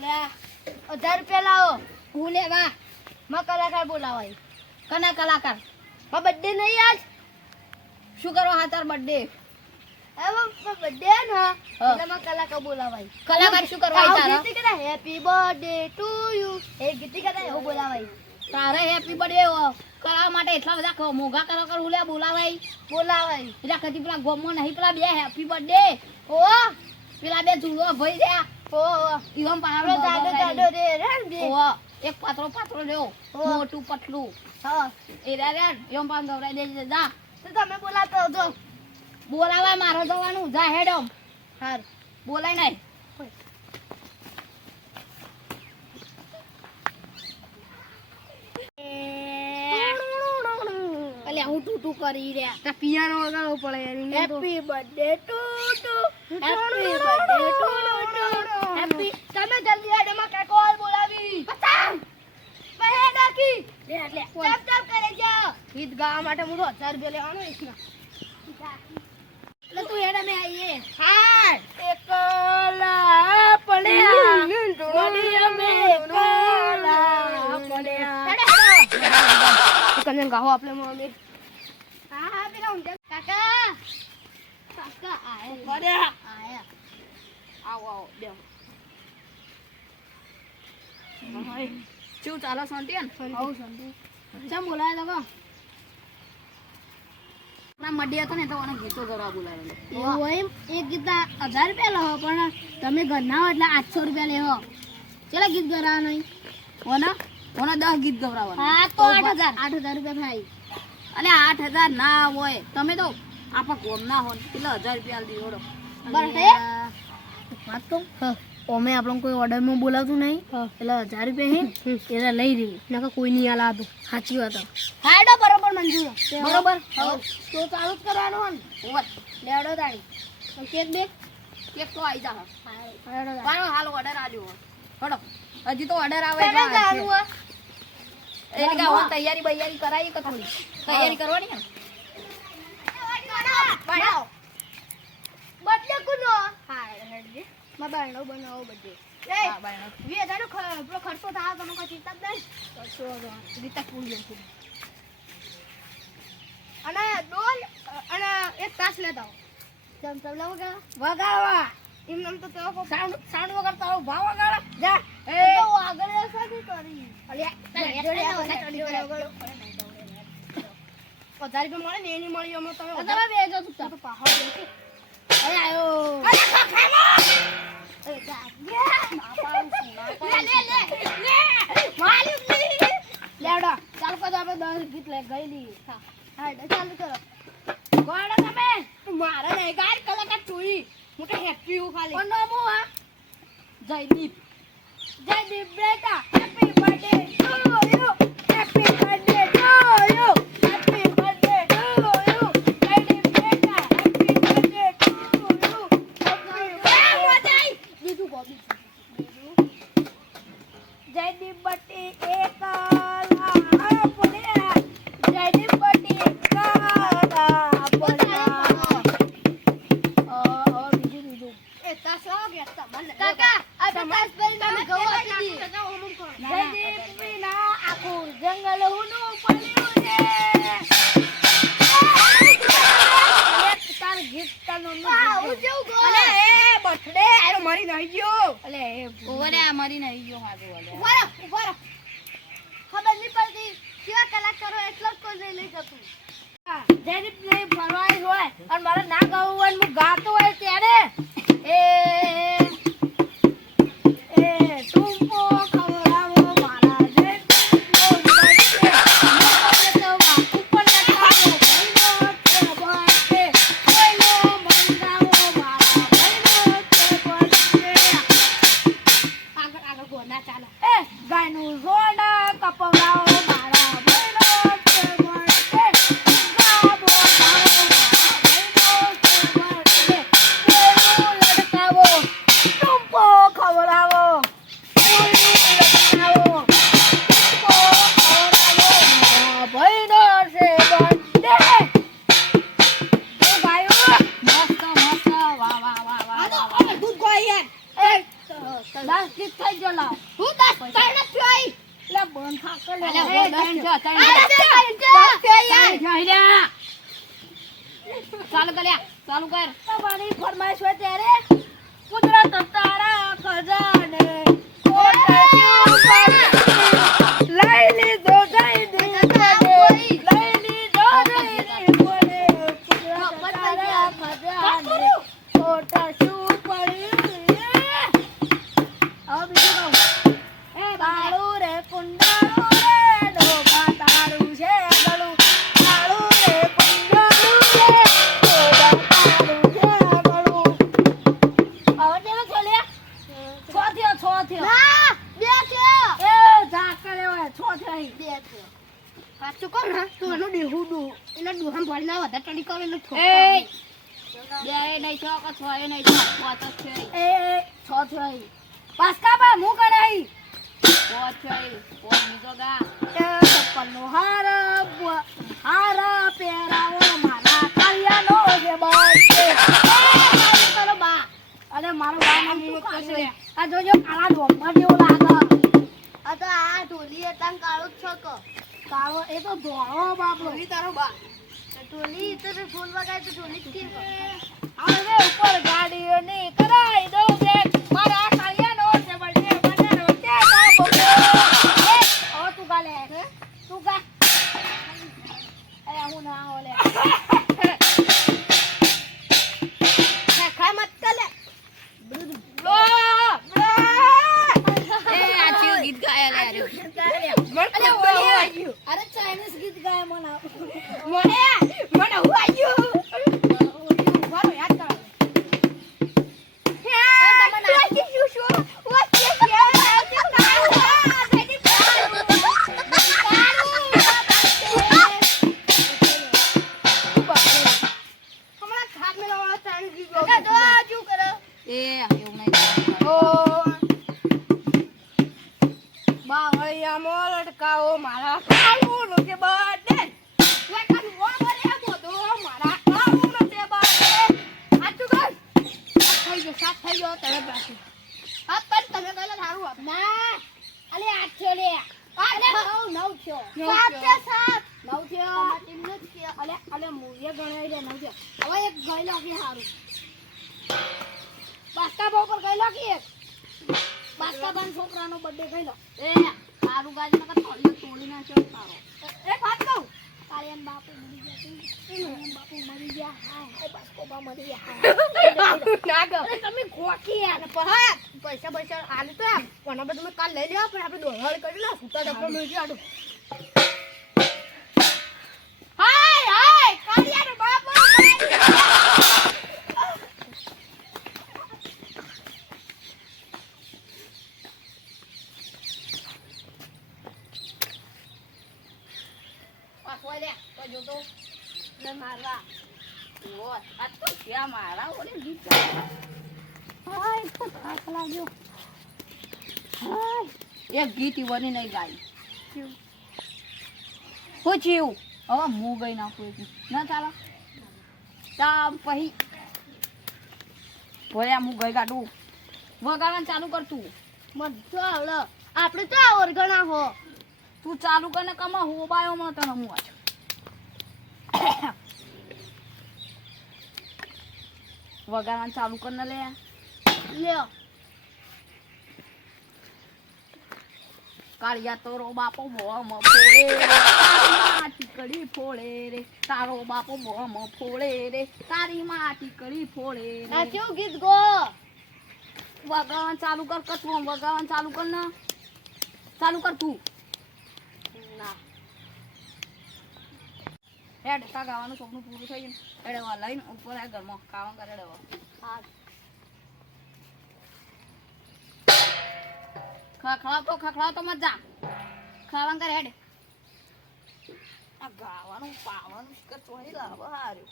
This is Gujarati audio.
અલ્યા 1000 રૂપિયા લાવો હું લેવા માં કલાકાર બોલાવાય કના કલાકાર માં બર્થડે નહીં આજ શું કરો હા તાર બર્થડે એવો બર્થડે ને એટલે માં કલાકાર બોલાવાય કલાકાર શું કરવા તારા ગીત કે હેપી બર્થડે ટુ યુ એ ગીત કે એવું બોલાવાય તારે હેપી બર્થડે કરવા માટે એટલા બધા મોગા કલાકાર હું લે બોલાવાય એટલે કદી પેલા ગોમો નહીં પેલા બે હેપી બર્થડે ઓ પેલા બે જુડો ભઈ રહ્યા ઓ ઈવમ પાડો દાડો રે ઓ એક પાત્રો લેવો મોટું પતલું હા એ રે ઈવમ પાન ગવરાઈ દેજે જા તો તમે બોલાતો જો બોલાવા મારો જવાનું જા હેડમ હાર બોલાય નહીં અલે હું ટૂટુ કરી રહ્યા તા પિયાનો વગાડવો પડે happy birthday to happy birthday to happy તમે જલ્દી હેડ માં કે કોલ બોલાવી પચાવ પહે ડાકી લે ચપ કરે જા ગીત ગાવા માટે હું 1000 રૂપિયા લેવાનો એકના લે તું હેડ મે આઈએ હા એકલા પડ્યા ગોડી મે એકલા પડ્યા કને ગાહો આપણે મમ્મી હા પેલા ઊંધે કાકા આયા આવો બેવ ભાઈ શું ચાલો શાંતિ ને આવ શાંતિ ચમ બોલાય લગો ના મડી હતો ને તો મને ગીતો કરવા બોલાવેલો એવું હોય એક ગીત 1000 રૂપિયા લો પણ તમે ઘરના હો એટલે 800 રૂપિયા લેવો ચલા ગીત ગરાવા નહીં ઓના 10 ગીત ગવરાવવાના હા તો 8000 રૂપિયા થાય અને 8000 ના હોય તમે તો આપા ગોમ ના હો એટલે 1000 રૂપિયા આલી દીધો બરાબર વાત તો ઓમે આપણને કોઈ ઓર્ડર માં બોલાવતું નહીં એટલે 1000 રૂપિયા હે એટલે લઈ રહી નકા કોઈ નહીં આલા તો સાચી વાત હાડો બરોબર મંજૂર બરોબર તો ચાલુ જ કરવાનો હન ઓવર લેડો તાણી કેક તો આવી જા હાડો હાલ ઓર્ડર આલ્યો હડો હજી તો ઓર્ડર આવે છે એટલે કા તૈયારી કરાઈ કે થોડી તૈયારી કરવાની હે બનાવો બર્થડે કુનો હા હેડજે માં બાયણો બનાવો બર્થડે હા બાયણો 2000 નો ખર્ચો થાય તમે કોઈ ચિંતા જ નહીં ખર્ચો રીતા પૂરી છે અને ડોલ અને એક તાસ લેતા આવો જમ તબલા વગાડવા એમ નામ તો તો સાઉન્ડ વગાડતા આવો ભાવ વગાડ જા એ તો આગળ સાથી કરી અલ્યા વધારે મળે ને એની મળી અમે તમે વેજો તું તો પહાડ છે અરે આયો અરે ખામો એ જા બાપા લે માલુમ નહીં લેડો ચાલ કો આપણે 10 ગીત લે ગઈલી હા ચાલુ કરો ગોળો તમે મારા ને ગાડ કલાકાર ચોરી મોટે હેપી હું ખાલી કોનો મો આ જયદીપ બેટા happy birthday to you happy birthday to you happy birthday to you Jaydeep બેટા હેપી બર્થડે ટુ યુ દીધું બોબી જયદીપ બર્થડે એકલા પડ્યા જયદીપ બર્થડે એકલા પડ્યા બીજું એ તાસા ગયા મને કાકા આ તમાસ ભાઈ મને ગવા દીધી જયદીપ વિના આખું જંગલ હુનું પડ્યું છે એક તાર ગીત તાનો હા હું જેવું ગો અલે એ બર્થડે આરો મરી નહીં ગયો અલે એ ઓરે આ મરી નહીં ગયો હાજો અલે ઉભા ખબર નહીં પડતી કેવા કલાકારો એટલો જ કોઈ લઈ જતું જયદીપ ને ફરવાઈ હોય અને મારે ના ગાવું હોય હું ગાતો હોય ત્યારે તુમકો ખવડાવો મારા જયદીપનો બર્થડે તો ઉપર લખાવો ભાઈનો બર્થડે કોઈનો મંગાવો મારા ભાઈનો બર્થડે આગળ ગોના ચાલે એ ગાયનું રોડા કપડાવો મારા ભાઈનો બર્થડે ગાબો મારા ભાઈનો બર્થડે રૂપિયા લાવ હું 10 તણ જોઈ લે બંધ થાક લે અલે એ તણ જો ચાલુ કર્યા ચાલુ કર તમારી ફરમાઈશ હોય ત્યારે કુદરત તારા ખજાને લઈ લીધો જઈ લઈ લીધો જઈ બોલે કુદરત તારા ખજાને ખોટા શું પડ્યું હવે બીજું કહું એ બાળું રે કુંડાળું રે ડોબા તારું છે ગળું બાળું રે કુંડાળું રે ડોબા તારું છે ગળું હવે તેનો છોલ્યા છ થયો ના બે છે એ ઝાકરે હોય છ થઈ બે છે સાચું કહું ને તું એનું દેહું દુ એને દુહામ ભરી ના વધારે ટડી કરે ને એ બે નહીં છો કે છો એ નહીં છો પાંચ જ છે એ છ થઈ પાસ્કા બા હું કરાઈ પાંચ છે પાંચ બીજો ગા એ ચપ્પલનો હાર પહેરાવો મારા કાળિયાનો છે બસ કરો બા અરે મારો બા નામ શું કરશે આ જોજો કાળા ડોમર જેવો લાગે આ તો આ ઢોલી એટલા કાળું જ છો કો કાળો એ તો ધોળો બાપડો ઢોલી તારો બા ઢોલી તો ફૂલ વગાય તો ઢોલી જ કેમ હવે ઉપર ગાડીઓની કરાઈ દો કે મારા કાળિયાનો છે બળે બનારો તે બાપો એ ઓ તું ગાલે તું ગા અરે હું ના ઓલે ખા મત કલે લો એ આ ચિયો ગીત ગાયા લે અરે ઓલે અરે ચાઇનીઝ ગીત ગાય મને મને હું આયું વારો યાદ કર લટકાવો મારા કાળું નો તે બર્થડે વેકન વો ભરે બોધો મારા કાળું નો તે બર્થડે આટુ ગર થઈ ગયો સાત થઈ ગયો તરત બાકી આ પર તમે કહેલા થારું આપ ના અલે આઠ થયો લે અલે નવ થયો સાત છે સાત નવ થયો તમાર ટીમ નો જ કે અલે મુએ ગણાઈ લે નવ થયો હવે એક ગઈ લાગી હારું બાસ્કા બહુ પર ગઈ લાગી એક બાસ્કા બાન છોકરાનો બર્થડે ગઈ લો એ તારું ગાજ નકર થોડી તોડી નાખ્યો તારો એક વાત કહું કાળિયાન બાપુ મરી ગયા બાપુ મરી ગયા હા એ બાસ્કો બા મરી ગયા ના ગો અરે તમે ખોટી યાર પૈસા પૈસા આલી તો એમ કોના પર તમે કાલ લઈ લેવા પણ આપણે દોહળ કરી લો સુતા ડબલ મળી આડો હાય હાય કાળિયાનો બાપુ પાછો લે તો જોતો ને મારવા ઓ આ તો ક્યાં મારા ઓલે ગીત હાય તો થાક લાગ્યો હાય એક ગીત ઈવની નહીં ગાઈ પૂછ્યું હવે હું ગઈ નાખું એક ના ચાલો તા પછી ભોળ્યા હું ગઈ કાઢું વગાડવાનું ચાલુ કરતું મત આવડે આપણે તો ઓરગણા હો તું ચાલુ કરીને કમા હું બાયો માં તને હું આજ વગાડવાનું ચાલુ કરીને લે લ્યો કાળિયા તોરો બાપો મોમ ફોડે રે તારી માં ટીકડી ફોડે રે તારો બાપો મોમ ફોડે રે તારી માં ટીકડી ફોડે આ રે કેવું ગીત ગો વગાડવાનું ચાલુ કર કચવો વગાડવાનું ચાલુ કર ને ચાલુ કર તું ના હેડ તા ગાવાનું સપનું પૂરું થઈ ગયું એડવા લઈને ઉપર આ ઘરમાં ખાવા કરે એડવા હા ખખડાવ તો મજા ખાવા કરે હેડ આ ગાવાનું પાવાનું કે ચોરી લાવ હાર્યું